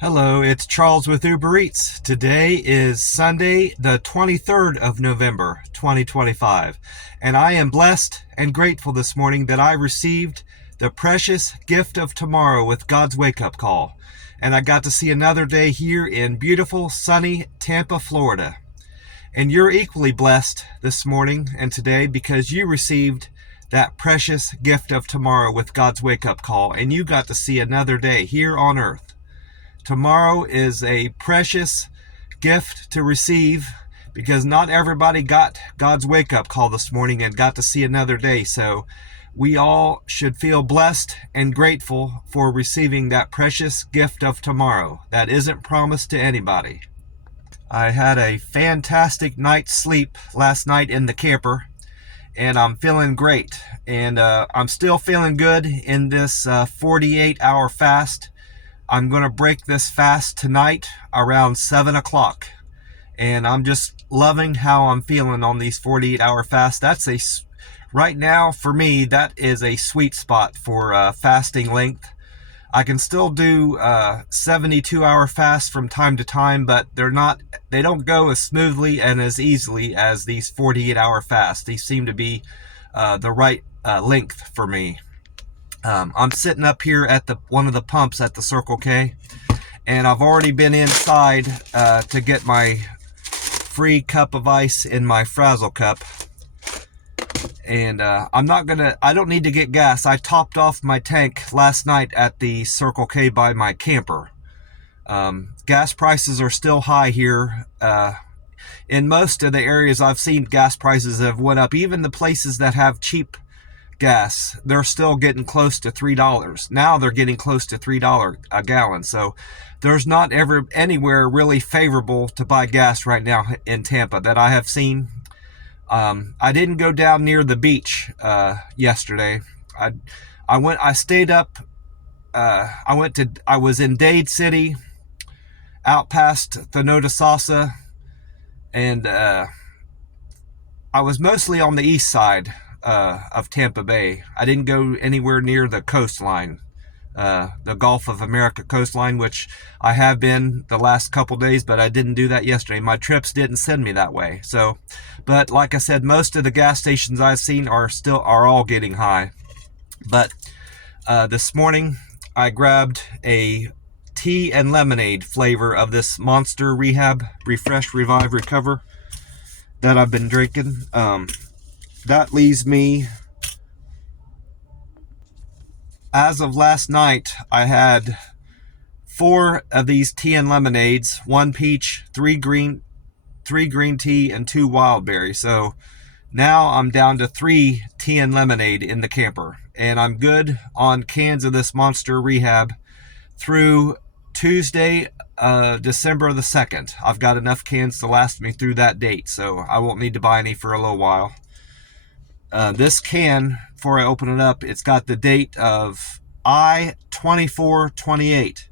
Hello, it's Charles with Uber Eats. Today is Sunday, the 23rd of November, 2025, and I am blessed and grateful this morning that I received the precious gift of tomorrow with God's wake-up call, and I got to see another day here in beautiful, sunny Tampa, Florida. And you're equally blessed this morning and today because you received that precious gift of tomorrow with God's wake-up call, and you got to see another day here on earth. Tomorrow is a precious gift to receive because not everybody got God's wake-up call this morning and got to see another day. So we all should feel blessed and grateful for receiving that precious gift of tomorrow that isn't promised to anybody. I had a fantastic night's sleep last night in the camper, and I'm feeling great. And I'm still feeling good in this 48-hour fast. I'm going to break this fast tonight around 7 o'clock. And I'm just loving how I'm feeling on these 48-hour fasts. Right now, for me, that is a sweet spot for fasting length. I can still do 72-hour fasts from time to time, but they don't go as smoothly and as easily as these 48-hour fasts. These seem to be the right length for me. I'm sitting up here at one of the pumps at the Circle K, and I've already been inside to get my free cup of ice in my Frazzle cup. And I don't need to get gas. I topped off my tank last night at the Circle K by my camper. Gas prices are still high here. In most of the areas I've seen, gas prices have went up. Even the places that have cheap gas, they're still getting close to $3. Now they're getting close to $3 a gallon. So there's not ever anywhere really favorable to buy gas right now in Tampa that I have seen. I didn't go down near the beach yesterday. I was in Dade City, out past Thanodisasa, and I was mostly on the east side of Tampa Bay. I didn't go anywhere near the coastline, the Gulf of America coastline, which I have been the last couple days, but I didn't do that yesterday. My trips didn't send me that way. So, but like I said, most of the gas stations I've seen are all getting high. But this morning I grabbed a tea and lemonade flavor of this Monster Rehab Refresh Revive Recover that I've been drinking. That leaves me, as of last night, I had 4 of these tea and lemonades, 1 peach, 3 green tea, and 2 wild berry. So now I'm down to 3 tea and lemonade in the camper, and I'm good on cans of this Monster Rehab through Tuesday, December the 2nd. I've got enough cans to last me through that date, so I won't need to buy any for a little while. This can, before I open it up, it's got the date of I-2428.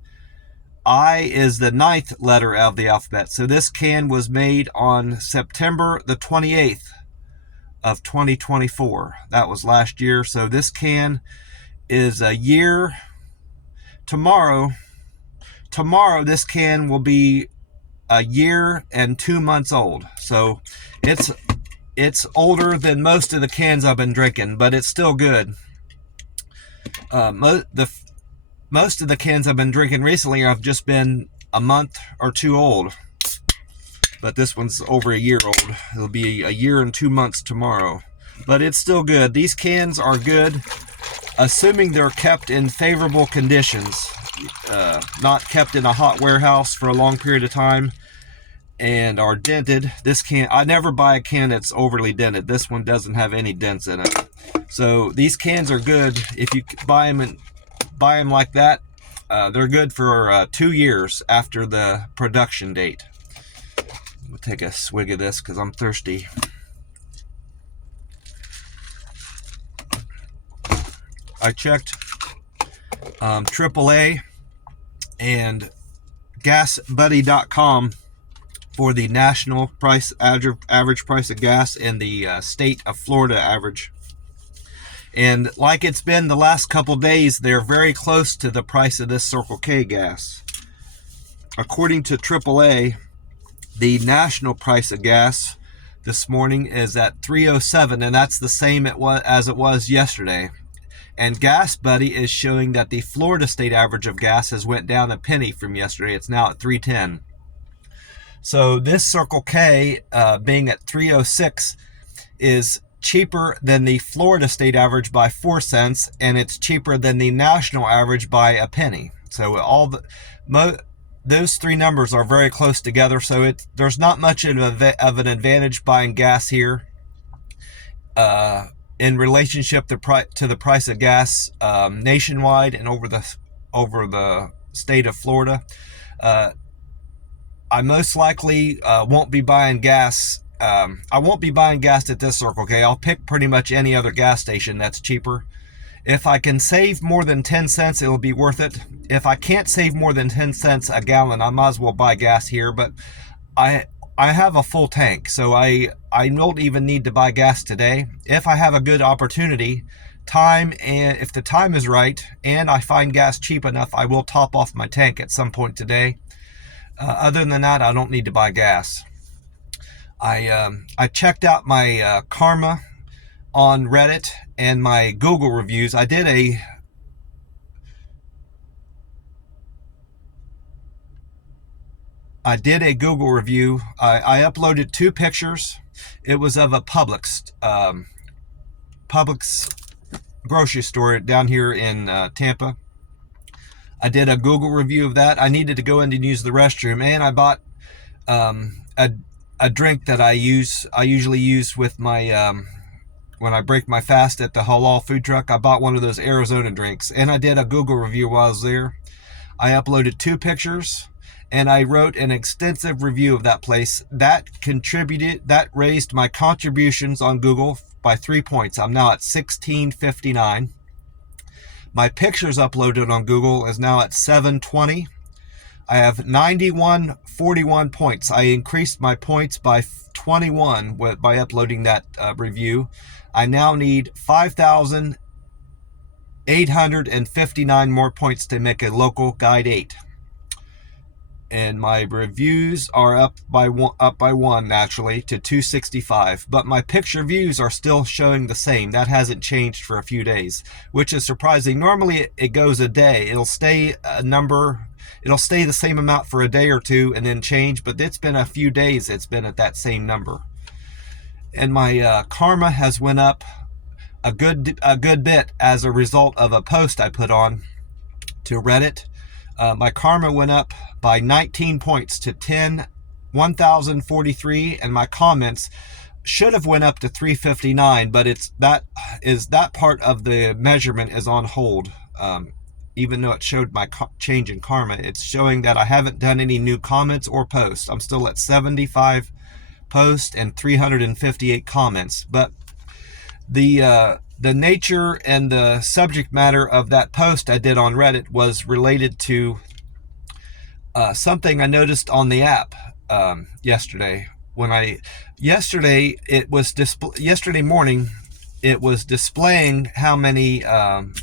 I is the 9th letter of the alphabet. So this can was made on September the 28th of 2024. That was last year. So this can is a year. Tomorrow, this can will be a year and 2 months old. So it's older than most of the cans I've been drinking, but it's still good. Most of the cans I've been drinking recently have just been a month or 2 old. But this one's over a year old. It'll be a year and 2 months tomorrow. But it's still good. These cans are good, assuming they're kept in favorable conditions. Not kept in a hot warehouse for a long period of time, and are dented. This can, I never buy a can that's overly dented. This one doesn't have any dents in it. So these cans are good. If you buy them like that, they're good for 2 years after the production date. We'll take a swig of this because I'm thirsty. I checked AAA and GasBuddy.com for the national price average price of gas in the state of Florida average. And like it's been the last couple days, they're very close to the price of this Circle K gas. according to AAA, the national price of gas this morning is at $3.07, and that's the same as it was yesterday. And Gas Buddy is showing that the Florida state average of gas has went down a penny from yesterday. It's now at $3.10. So this Circle K, being at $3.06, is cheaper than the Florida state average by 4 cents, and it's cheaper than the national average by a penny. So those three numbers are very close together. So there's not much of an advantage buying gas here in relationship to the price of gas nationwide and over the state of Florida. I most likely won't be buying gas. I won't be buying gas at this Circle K. I'll pick pretty much any other gas station that's cheaper. If I can save more than 10 cents, it'll be worth it. If I can't save more than 10 cents a gallon, I might as well buy gas here. But I have a full tank, so I don't even need to buy gas today. If I have a good opportunity, and if the time is right, and I find gas cheap enough, I will top off my tank at some point today. Other than that, I don't need to buy gas. I checked out my Karma on Reddit and my Google reviews. I did a Google review. I uploaded 2 pictures. It was of a Publix grocery store down here in Tampa. I did a Google review of that. I needed to go in and use the restroom, and I bought a drink that I usually use with my when I break my fast at the halal food truck. I bought one of those Arizona drinks, and I did a Google review while I was there. I uploaded 2 pictures, and I wrote an extensive review of that place. That raised my contributions on Google by 3 points. I'm now at 1659. My pictures uploaded on Google is now at 720. I have 9141 points. I increased my points by 21 by uploading that review. I now need 5,859 more points to make a local Guide 8. And my reviews are up by one naturally to 265, but my picture views are still showing the same. That hasn't changed for a few days, which is surprising. Normally it goes a day. It'll stay the same amount for a day or two and then change, but it's been a few days it's been at that same number. And my Karma has went up a good bit as a result of a post I put on to Reddit. My Karma went up by 19 points to 1,043, and my comments should have went up to 359, but that part of the measurement is on hold. Even though it showed my change in Karma, it's showing that I haven't done any new comments or posts. I'm still at 75 posts and 358 comments. But the nature and the subject matter of that post I did on Reddit was related to something I noticed on the app yesterday. Yesterday morning, it was displaying how many,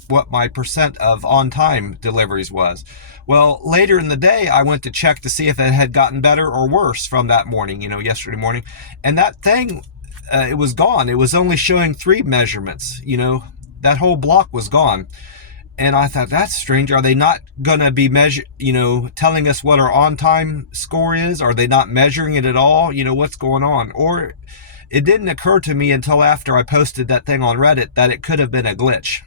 what my percent of on-time deliveries was. Well, later in the day, I went to check to see if it had gotten better or worse from that morning, yesterday morning. And that thing, it was gone. It was only showing 3 measurements, that whole block was gone. And I thought, that's strange. Are they not going to be telling us what our on-time score is? Are they not measuring it at all? What's going on? Or it didn't occur to me until after I posted that thing on Reddit that it could have been a glitch.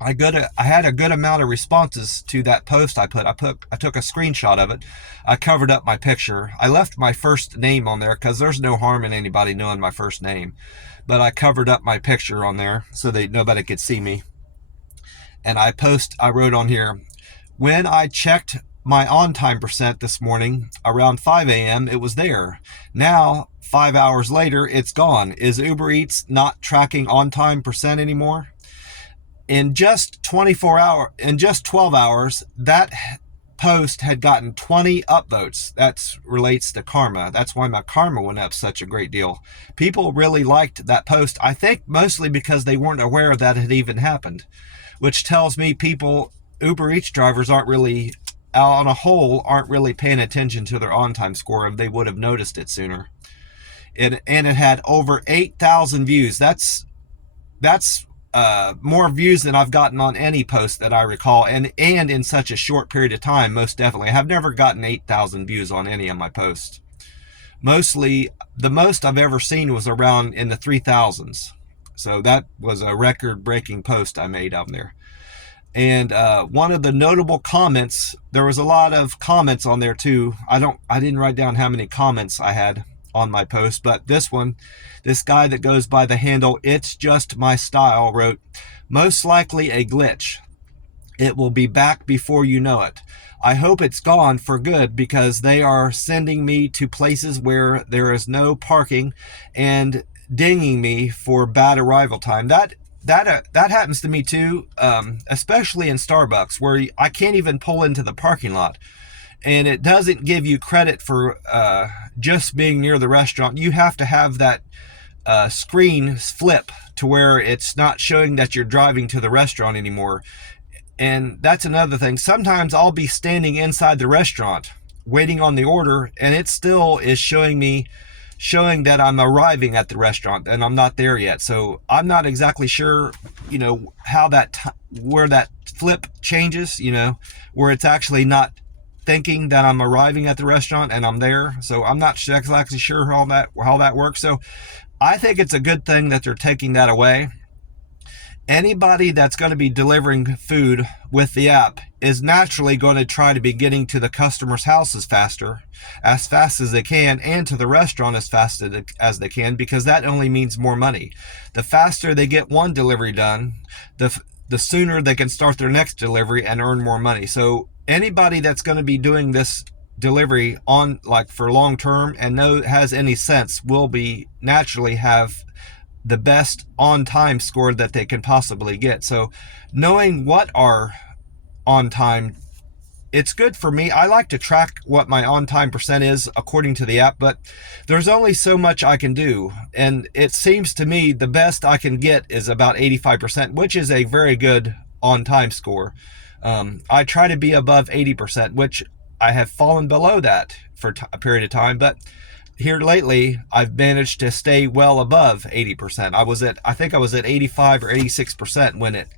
I had a good amount of responses to that post I put. I took a screenshot of it. I covered up my picture. I left my first name on there because there's no harm in anybody knowing my first name. But I covered up my picture on there so that nobody could see me. And I wrote on here, when I checked my on-time percent this morning around 5 a.m., it was there. Now, 5 hours later, it's gone. Is Uber Eats not tracking on-time percent anymore? In just 12 hours, that post had gotten 20 upvotes. That relates to Karma. That's why my Karma went up such a great deal. People really liked that post, I think mostly because they weren't aware that it had even happened, which tells me Uber Eats drivers aren't really on a whole aren't really paying attention to their on-time score, they would have noticed it sooner. And it had over 8,000 views. That's more views than I've gotten on any post that I recall, and in such a short period of time. Most definitely, I've never gotten 8,000 views on any of my posts. Mostly, the most I've ever seen was around in the 3,000s. So that was a record-breaking post I made out there. And one of the notable comments, there was a lot of comments on there too. I didn't write down how many comments I had on my post, but this guy that goes by the handle "It's Just My Style" wrote, "Most likely a glitch. It will be back before you know it. I hope it's gone for good, because they are sending me to places where there is no parking and dinging me for bad arrival time." That happens to me too, especially in Starbucks, where I can't even pull into the parking lot. And it doesn't give you credit for just being near the restaurant. You have to have that screen flip to where it's not showing that you're driving to the restaurant anymore. And that's another thing. Sometimes I'll be standing inside the restaurant waiting on the order, and it still is showing that I'm arriving at the restaurant and I'm not there yet. So I'm not exactly sure, how where that flip changes, where it's actually not thinking that I'm arriving at the restaurant and I'm there. So I'm not exactly sure how that works. So I think it's a good thing that they're taking that away. Anybody that's going to be delivering food with the app is naturally going to try to be getting to the customer's house as fast as they can, and to the restaurant as fast as they can, because that only means more money. The faster they get one delivery done, the sooner they can start their next delivery and earn more money. So anybody that's going to be doing this delivery on for long term and has any sense will be naturally have the best on-time score that they can possibly get. So knowing what our on-time, it's good for me. I like to track what my on-time percent is according to the app, but there's only so much I can do. And it seems to me the best I can get is about 85%, which is a very good on-time score. I try to be above 80%, which I have fallen below that for a period of time, but here lately, I've managed to stay well above 80%. I think I was at 85 or 86% when it,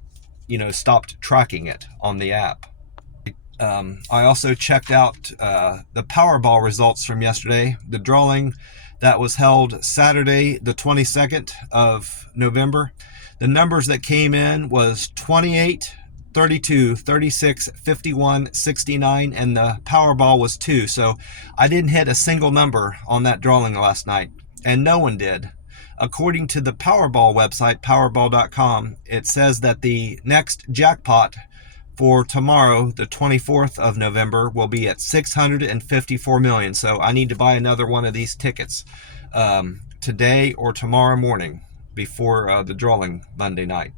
stopped tracking it on the app. I also checked out the Powerball results from yesterday, the drawing that was held Saturday, the 22nd of November. The numbers that came in was 28, 32, 36, 51, 69, and the Powerball was 2. So I didn't hit a single number on that drawing last night, and no one did. According to the Powerball website, powerball.com, it says that the next jackpot for tomorrow, the 24th of November, will be at $654 million. So I need to buy another one of these tickets today or tomorrow morning before the drawing Monday night.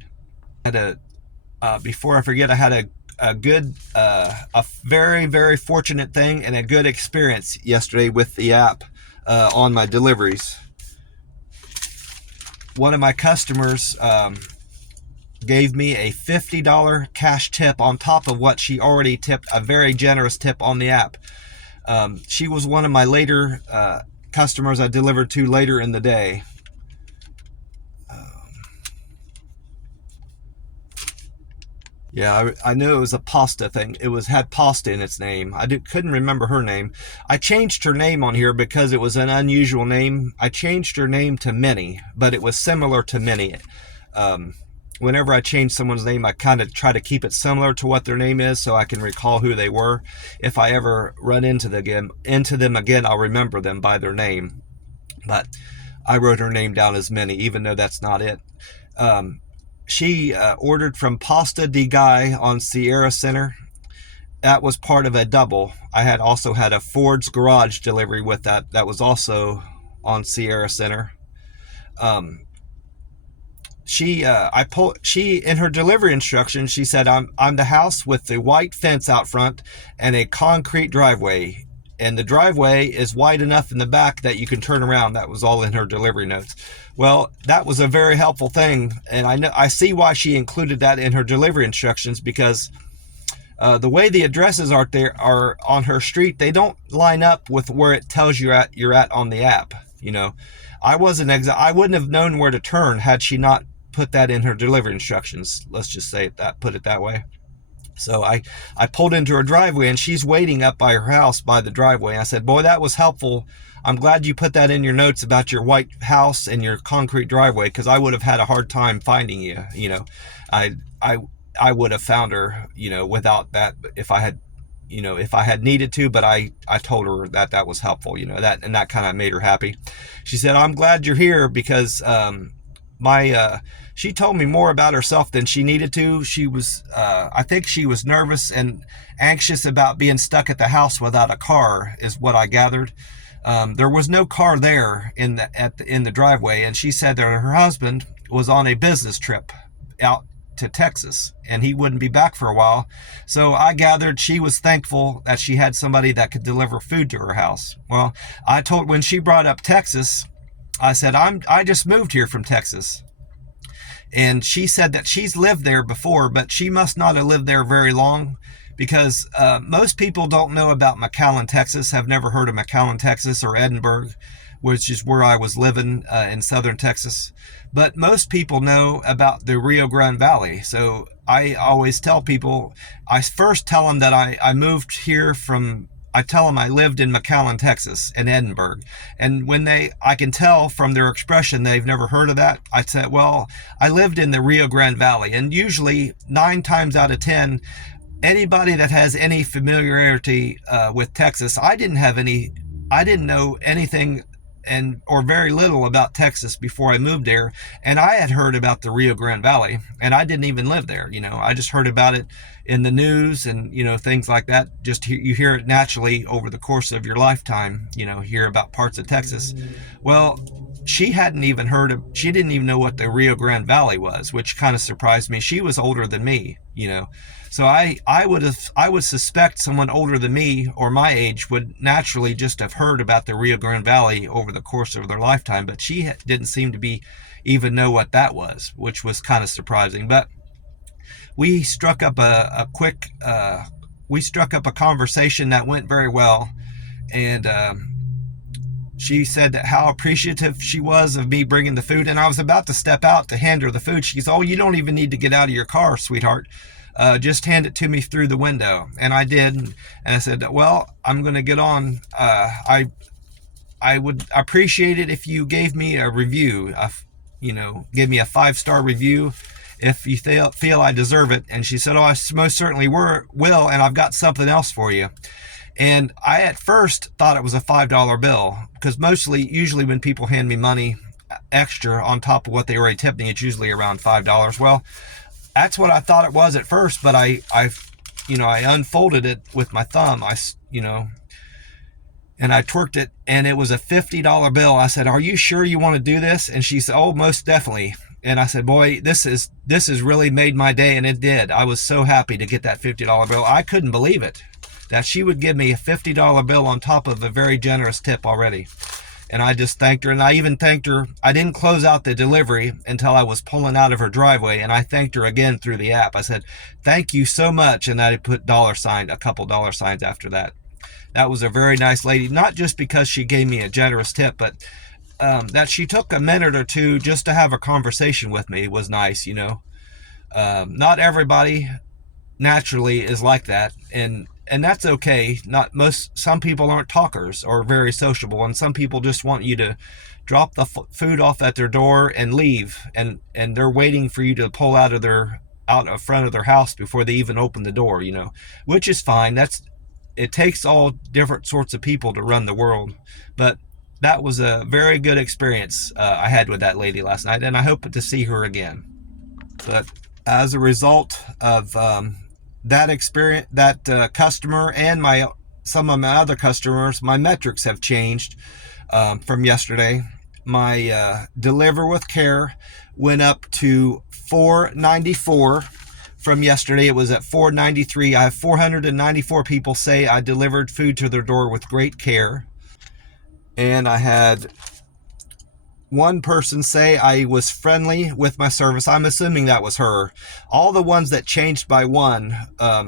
Before I forget, I had a very, very fortunate thing and a good experience yesterday with the app on my deliveries. One of my customers gave me a $50 cash tip on top of what she already tipped, a very generous tip on the app. She was one of my later customers I delivered to later in the day. Yeah, I knew it was a pasta thing. It had pasta in its name. Couldn't remember her name. I changed her name on here because it was an unusual name. I changed her name to Minnie, but it was similar to Minnie. Whenever I change someone's name, I kind of try to keep it similar to what their name is so I can recall who they were. If I ever run into them again, I'll remember them by their name. But I wrote her name down as Minnie, even though that's not it. She ordered from Pasta di Guy on Sierra Center. That was part of a double. I had also had a Ford's Garage delivery with that. That was also on Sierra Center. She in her delivery instructions, she said, I'm the house with the white fence out front and a concrete driveway. And the driveway is wide enough in the back that you can turn around. That was all in her delivery notes. Well, that was a very helpful thing. And I see why she included that in her delivery instructions, because The way the addresses are there are on her street, they don't line up with where it tells you you're at on the app. You know, I wouldn't have known where to turn had she not put that in her delivery instructions. Let's just say that, put it that way. So I pulled into her driveway, and she's waiting up by her house by the driveway. I said, boy, that was helpful. I'm glad you put that in your notes about your white house and your concrete driveway, because I would have had a hard time finding you. You know, I would have found her, you know, without that, if I had needed to, but I told her that was helpful, you know, that kind of made her happy. She said, I'm glad you're here, because she told me more about herself than she needed to. She was, I think she was nervous and anxious about being stuck at the house without a car, is what I gathered. There was no car there in the driveway, and she said that her husband was on a business trip out to Texas, and he wouldn't be back for a while. So I gathered she was thankful that she had somebody that could deliver food to her house. Well, when she brought up Texas, I said, I just moved here from Texas. And she said that she's lived there before, but she must not have lived there very long, because most people don't know about McAllen, Texas, have never heard of McAllen, Texas, or Edinburgh, which is where I was living in southern Texas. But most people know about the Rio Grande Valley. So I always tell people, I first tell them that I moved here I tell them I lived in McAllen, Texas, in Edinburgh. And when I can tell from their expression they've never heard of that, I said, well, I lived in the Rio Grande Valley. And usually 9 times out of 10, anybody that has any familiarity with Texas, I didn't know anything or very little about Texas before I moved there. And I had heard about the Rio Grande Valley, and I didn't even live there. You know, I just heard about it in the news and, you know, things like that. Just you hear it naturally over the course of your lifetime, you know, hear about parts of Texas. Well, she didn't even know what the Rio Grande Valley was, which kind of surprised me. She was older than me, you know. So I would suspect someone older than me or my age would naturally just have heard about the Rio Grande Valley over the course of their lifetime, but she didn't seem to even know what that was, which was kind of surprising. But we struck up a conversation that went very well, and she said that how appreciative she was of me bringing the food, and I was about to step out to hand her the food. She goes, "Oh, you don't even need to get out of your car, sweetheart. Just hand it to me through the window." And I did, and I said, well, I'm going to get on. I would appreciate it if you gave me a review, give me a 5-star review if you feel I deserve it. And she said, oh, I most certainly will, and I've got something else for you. And I at first thought it was a $5 bill, because usually when people hand me money extra on top of what they already tipped me, it's usually around $5. Well, that's what I thought it was at first, but I unfolded it with my thumb, and I twerked it, and it was a $50 bill. I said, are you sure you want to do this? And she said, oh, most definitely. And I said, boy, this has really made my day, and it did. I was so happy to get that $50 bill. I couldn't believe it, that she would give me a $50 bill on top of a very generous tip already. And I just thanked her, and I even thanked her. I didn't close out the delivery until I was pulling out of her driveway, and I thanked her again through the app. I said, thank you so much, and I put a couple dollar signs after that. That was a very nice lady, not just because she gave me a generous tip, but that she took a minute or two just to have a conversation with me was nice, you know. Not everybody naturally is like that, and that's okay. Some people aren't talkers or very sociable, and some people just want you to drop the food off at their door and leave, and they're waiting for you to pull out of front of their house before they even open the door, you know, which is fine. It takes all different sorts of people to run the world, but that was a very good experience I had with that lady last night, and I hope to see her again. But as a result of that experience, that customer and some of my other customers, my metrics have changed from yesterday. My Deliver with Care went up to 494. From yesterday, it was at 493. I have 494 people say I delivered food to their door with great care. And I had one person say I was friendly with my service. I'm assuming that was her. All the ones that changed by one,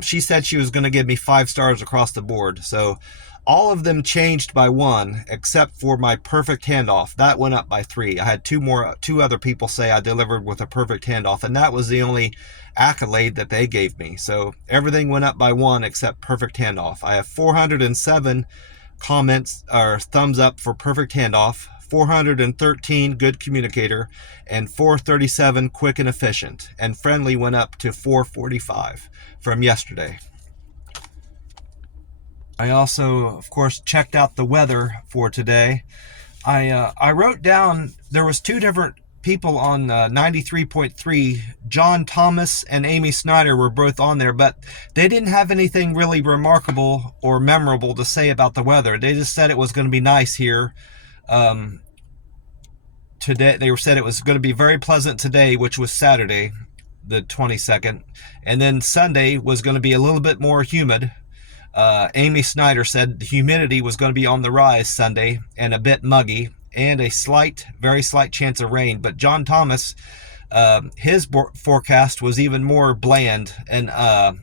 she said she was going to give me 5 stars across the board. So all of them changed by one, except for my perfect handoff. That went up by 3. I had two other people say I delivered with a perfect handoff, and that was the only accolade that they gave me. So everything went up by 1 except perfect handoff. I have 407 comments or thumbs up for perfect handoff, 413 good communicator, and 437 quick and efficient. And friendly went up to 445 from yesterday. I also, of course, checked out the weather for today. I wrote down, there was 2 different people on 93.3. John Thomas and Amy Snyder were both on there, but they didn't have anything really remarkable or memorable to say about the weather. They just said it was going to be nice here today. They said it was going to be very pleasant today, which was Saturday, the 22nd, and then Sunday was going to be a little bit more humid. Amy Snyder said the humidity was going to be on the rise Sunday and a bit muggy and a very slight chance of rain. But John Thomas, his forecast was even more bland and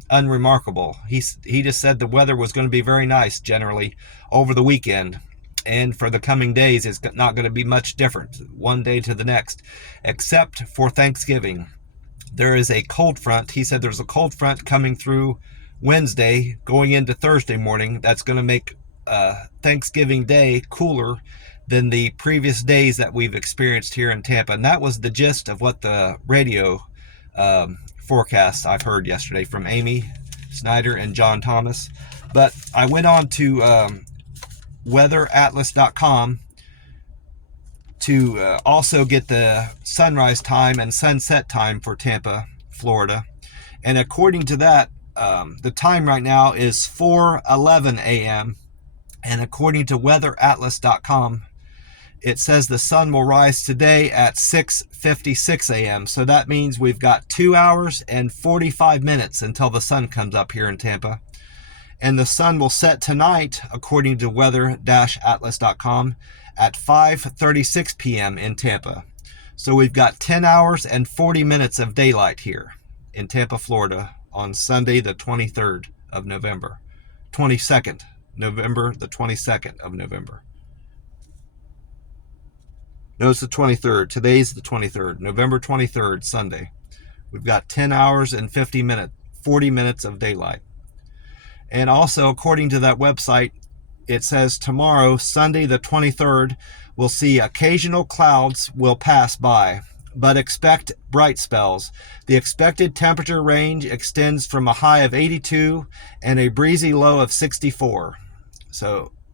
unremarkable. He just said the weather was going to be very nice generally over the weekend. And for the coming days, it's not going to be much different one day to the next, except for Thanksgiving. There is a cold front. He said there's a cold front coming through Wednesday going into Thursday morning. That's going to make Thanksgiving Day cooler than the previous days that we've experienced here in Tampa. And that was the gist of what the radio forecasts I've heard yesterday from Amy Snyder and John Thomas. But I went on to weatheratlas.com to also get the sunrise time and sunset time for Tampa, Florida. And according to that, the time right now is 4:11 a.m. And according to weatheratlas.com, it says the sun will rise today at 6:56 a.m. So that means we've got 2 hours and 45 minutes until the sun comes up here in Tampa. And the sun will set tonight, according to weather-atlas.com, at 5:36 p.m. in Tampa. So we've got 10 hours and 40 minutes of daylight here in Tampa, Florida on Sunday, the 23rd of November. 22nd, November, the 22nd of November. No, it's the 23rd. Today's the 23rd, November 23rd, Sunday. We've got 10 hours and 40 minutes of daylight. And also, according to that website, it says tomorrow, Sunday the 23rd, we'll see occasional clouds will pass by, but expect bright spells. The expected temperature range extends from a high of 82 and a breezy low of 64.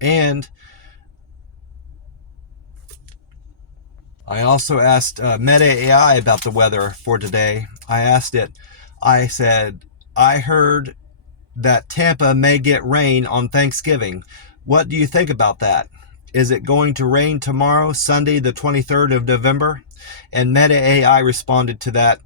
And I also asked Meta AI about the weather for today. I said, I heard that Tampa may get rain on Thanksgiving. What do you think about that? Is it going to rain tomorrow, Sunday, the 23rd of November? And Meta AI responded to that.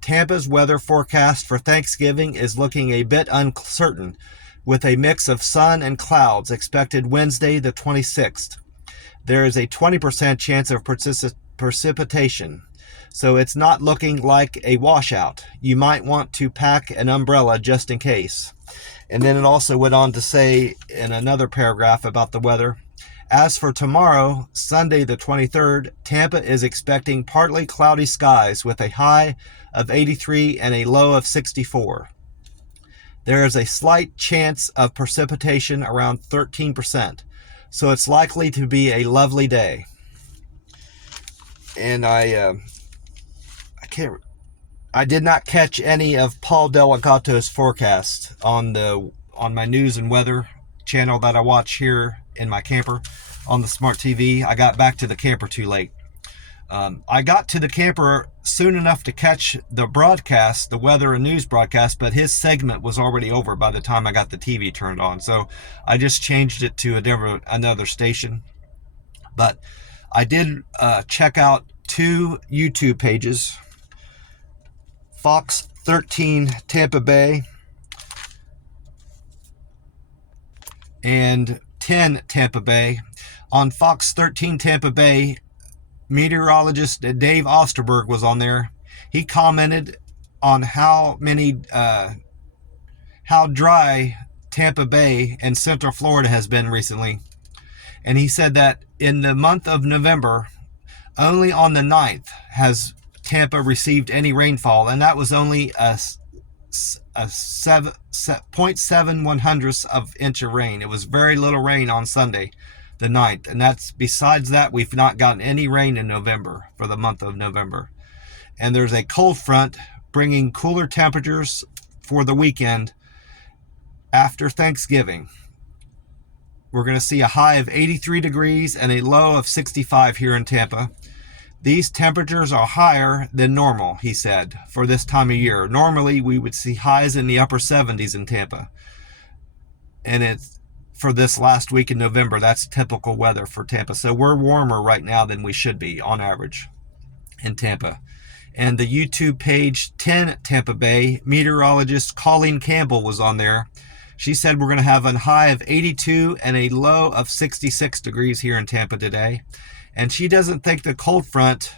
Tampa's weather forecast for Thanksgiving is looking a bit uncertain, with a mix of sun and clouds expected Wednesday, the 26th. There is a 20% chance of precipitation, so it's not looking like a washout. You might want to pack an umbrella just in case. And then it also went on to say in another paragraph about the weather, as for tomorrow, Sunday the 23rd, Tampa is expecting partly cloudy skies with a high of 83 and a low of 64. There is a slight chance of precipitation around 13%, so it's likely to be a lovely day. And I did not catch any of Paul Delgato's forecast on my news and weather channel that I watch here in my camper on the smart TV. I got back to the camper too late. I got to the camper soon enough to catch the broadcast, the weather and news broadcast, but his segment was already over by the time I got the TV turned on. So I just changed it to another station. But I did check out 2 YouTube pages. Fox 13 Tampa Bay and 10 Tampa Bay. On Fox 13 Tampa Bay, meteorologist Dave Osterberg was on there. He commented on how dry Tampa Bay and Central Florida has been recently. And he said that in the month of November, only on the 9th has Tampa received any rainfall, and that was only a 0.71 of inch of rain. It was very little rain on Sunday, the 9th, and that's besides that we've not gotten any rain in November for the month of November. And there's a cold front bringing cooler temperatures for the weekend after Thanksgiving. We're going to see a high of 83 degrees and a low of 65 here in Tampa. These temperatures are higher than normal, he said, for this time of year. Normally, we would see highs in the upper 70s in Tampa. And it's for this last week in November, that's typical weather for Tampa. So we're warmer right now than we should be on average in Tampa. And the YouTube page 10 Tampa Bay meteorologist Colleen Campbell was on there. She said we're going to have a high of 82 and a low of 66 degrees here in Tampa today. And she doesn't think the cold front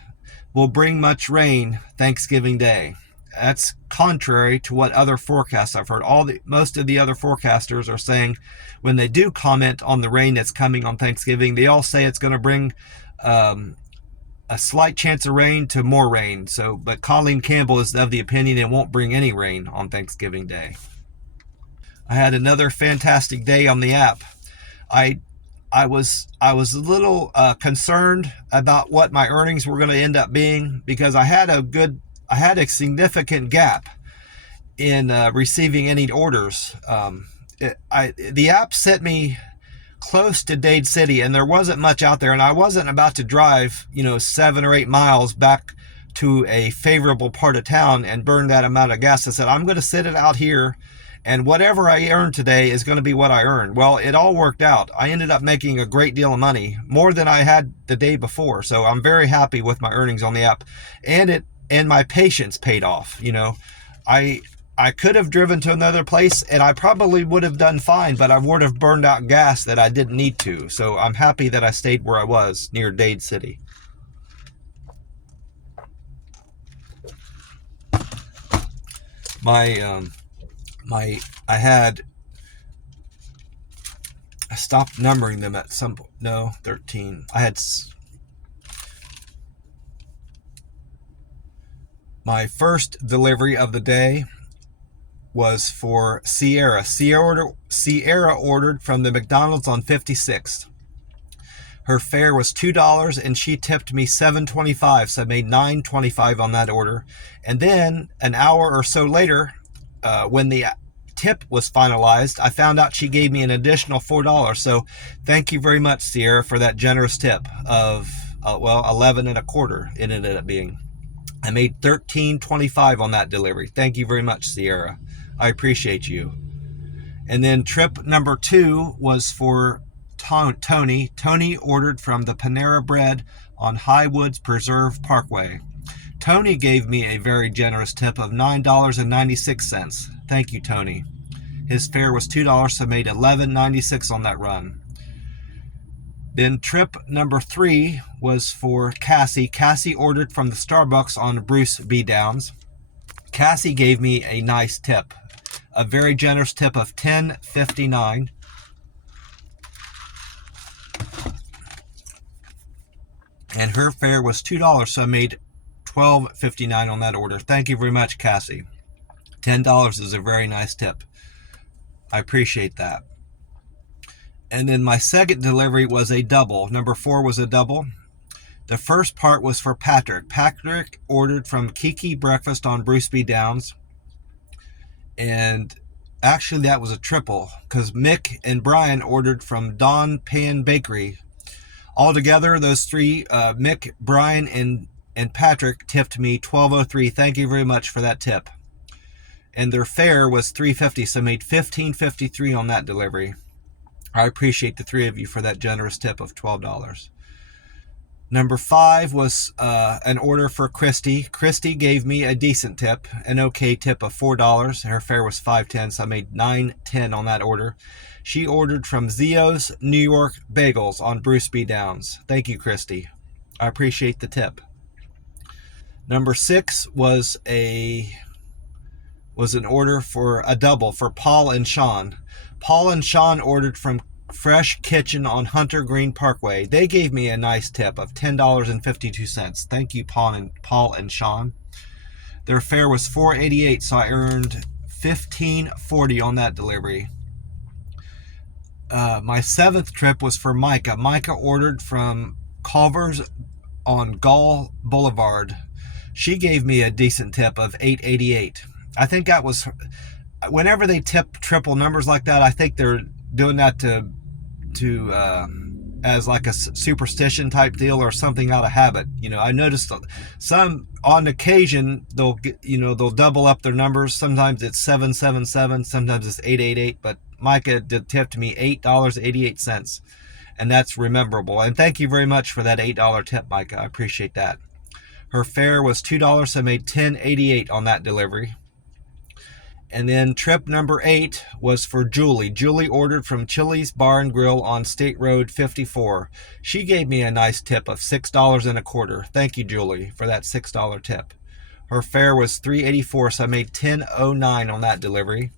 will bring much rain Thanksgiving Day. That's contrary to what other forecasts I've heard. Most of the other forecasters are saying when they do comment on the rain that's coming on Thanksgiving, they all say it's going to bring a slight chance of rain to more rain. But Colleen Campbell is of the opinion it won't bring any rain on Thanksgiving Day. I had another fantastic day on the app. I was a little concerned about what my earnings were going to end up being because I had a significant gap in receiving any orders. The app sent me close to Dade City, and there wasn't much out there, and I wasn't about to drive 7 or 8 miles back to a favorable part of town and burn that amount of gas. I said I'm going to sit it out here, and whatever I earn today is going to be what I earned. Well, it all worked out. I ended up making a great deal of money, more than I had the day before. So I'm very happy with my earnings on the app, and my patience paid off. I could have driven to another place and I probably would have done fine, but I would have burned out gas that I didn't need to. So I'm happy that I stayed where I was near Dade City. I stopped numbering them at some point. No, 13. My first delivery of the day was for Sierra. Sierra ordered from the McDonald's on 56th. Her fare was $2 and she tipped me $7.25, so I made $9.25 on that order. And then an hour or so later, when the tip was finalized, I found out she gave me an additional $4. So thank you very much, Sierra, for that generous tip of 11 and a quarter it ended up being. I made $13.25 on that delivery. Thank you very much, Sierra. I appreciate you. And then trip number 2 was for Tony. Tony ordered from the Panera Bread on Highwoods Preserve Parkway. Tony gave me a very generous tip of $9.96. Thank you, Tony. His fare was $2, so I made $11.96 on that run. Then trip number 3 was for Cassie. Cassie ordered from the Starbucks on Bruce B. Downs. Cassie gave me a nice tip, a very generous tip of $10.59. And her fare was $2, so I made $12.59 on that order. Thank you very much, Cassie. $10 is a very nice tip. I appreciate that. And then my second delivery was a double. Number 4 was a double. The first part was for Patrick. Patrick ordered from Kiki Breakfast on Bruce B. Downs. And actually that was a triple because Mick and Brian ordered from Don Pan Bakery. Altogether, those three, Mick, Brian, and Patrick tipped me $12.03. Thank you very much for that tip. And their fare was $3.50, so I made $15.53 on that delivery. I appreciate the three of you for that generous tip of $12. Number 5 was an order for Christy. Christy gave me a decent tip, an okay tip of $4. Her fare was $5.10, so I made $9.10 on that order. She ordered from Zio's New York Bagels on Bruce B. Downs. Thank you, Christy. I appreciate the tip. Number 6 was an order for a double for Paul and Sean. Paul and Sean ordered from Fresh Kitchen on Hunter Green Parkway. They gave me a nice tip of $10.52. Thank you, Paul and Sean. Their fare was $4.88, so I earned $15.40 on that delivery. My 7th trip was for Micah. Micah ordered from Culver's on Gall Boulevard. She gave me a decent tip of $8.88. I think that was, whenever they tip triple numbers like that, I think they're doing that to as like a superstition type deal or something out of habit. I noticed some on occasion they'll double up their numbers. Sometimes it's 777, sometimes it's 888, but Micah tipped me $8.88, and that's rememberable. And thank you very much for that $8 tip, Micah. I appreciate that. Her fare was $2, so I made $10.88 on that delivery. And then trip number 8 was for Julie. Julie ordered from Chili's Bar and Grill on State Road 54. She gave me a nice tip of $6.25. Thank you, Julie, for that $6 tip. Her fare was $3.84, so I made $10.09 on that delivery.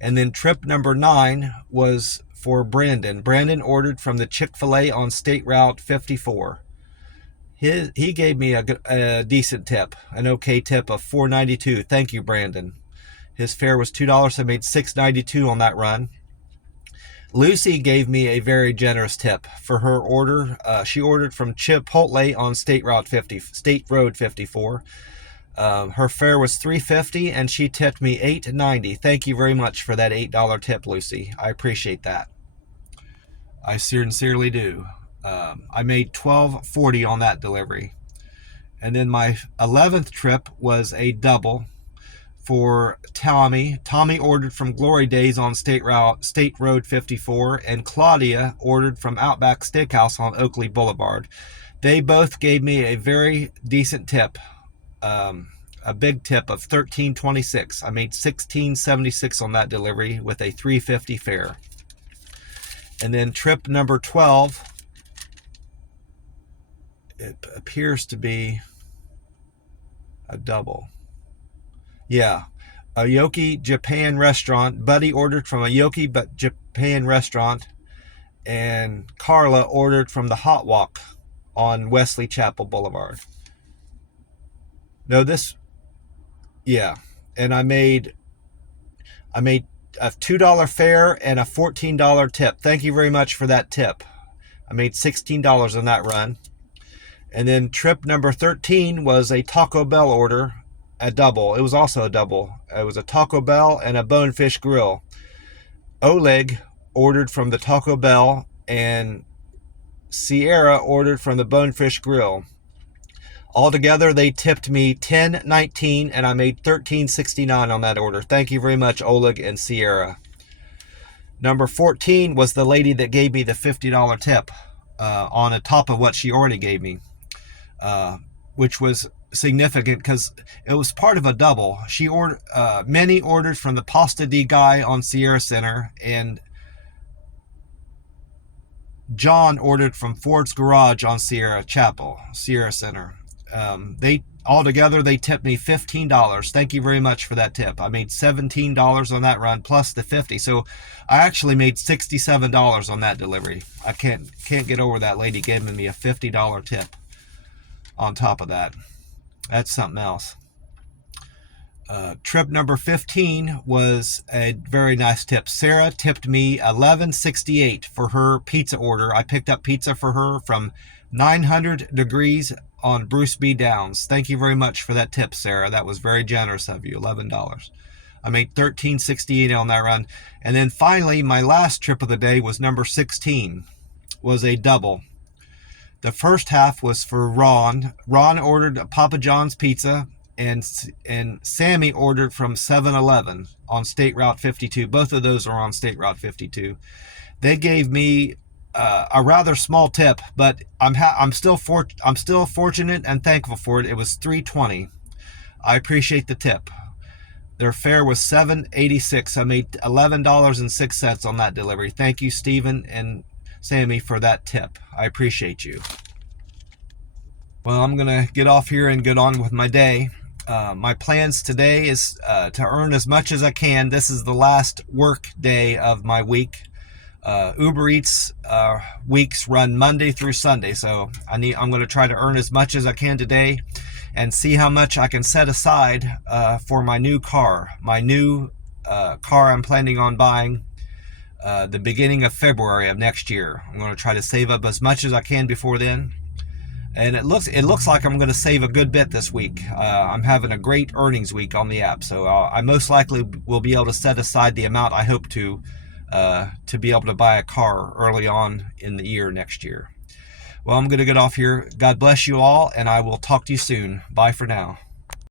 And then trip number 9 was for Brandon. Brandon ordered from the Chick-fil-A on State Route 54. He gave me a decent tip, an okay tip of $4.92. Thank you, Brandon. His fare was $2, so I made $6.92 on that run. Lucy gave me a very generous tip for her order. She ordered from Chipotle on State Road 54. Her fare was $3.50, and she tipped me $8.90. Thank you very much for that $8 tip, Lucy. I appreciate that. I sincerely do. I made $12.40 on that delivery. And then my 11th trip was a double for Tommy. Tommy ordered from Glory Days on State Road 54, and Claudia ordered from Outback Steakhouse on Oakley Boulevard. They both gave me a very decent tip, a big tip of $13.26. I made $16.76 on that delivery with a $3.50 fare. And then trip number 12, it appears to be a double. Yeah, a Yoki Japan restaurant. Buddy ordered from a Yoki Japan restaurant, and Carla ordered from the Hot Walk on Wesley Chapel Boulevard. No, and I made a $2 fare and a $14 tip. Thank you very much for that tip. I made $16 on that run. And then trip number 13 was a Taco Bell order. A double. It was also a double. It was a Taco Bell and a Bonefish Grill. Oleg ordered from the Taco Bell, and Sierra ordered from the Bonefish Grill. Altogether, they tipped me $10.19, and I made $13.69 on that order. Thank you very much, Oleg and Sierra. Number 14 was the lady that gave me the $50 tip on the top of what she already gave me, which was significant because it was part of a double. She ordered, Minnie ordered from the Pasta di Guy on Sierra Center, and John ordered from Ford's Garage on Sierra Center. They tipped me $15. Thank you very much for that tip. I made $17 on that run plus the $50. So I actually made $67 on that delivery. I can't get over that lady giving me a $50 tip on top of that. That's something else. Trip number 15 was a very nice tip. Sarah tipped me $11.68 for her pizza order. I picked up pizza for her from 900 Degrees on Bruce B. Downs. Thank you very much for that tip, Sarah. That was very generous of you, $11. I made $13.68 on that run. And then finally, my last trip of the day was number 16, was a double. The first half was for Ron. Ron ordered a Papa John's pizza, and Sammy ordered from 7-Eleven on State Route 52. Both of those are on State Route 52. They gave me a rather small tip, but I'm still fortunate and thankful for it. It was $3.20. I appreciate the tip. Their fare was $7.86. I made $11.06 on that delivery. Thank you, Stephen and Sammy, for that tip. I appreciate you. Well, I'm going to get off here and get on with my day. My plans today is to earn as much as I can. This is the last work day of my week. Uber Eats weeks run Monday through Sunday, so I'm going to try to earn as much as I can today and see how much I can set aside for my new car. My new car I'm planning on buying the beginning of February of next year. I'm going to try to save up as much as I can before then. And it looks like I'm going to save a good bit this week. I'm having a great earnings week on the app, so I most likely will be able to set aside the amount I hope to be able to buy a car early on in the year next year. Well, I'm going to get off here. God bless you all, and I will talk to you soon. Bye for now.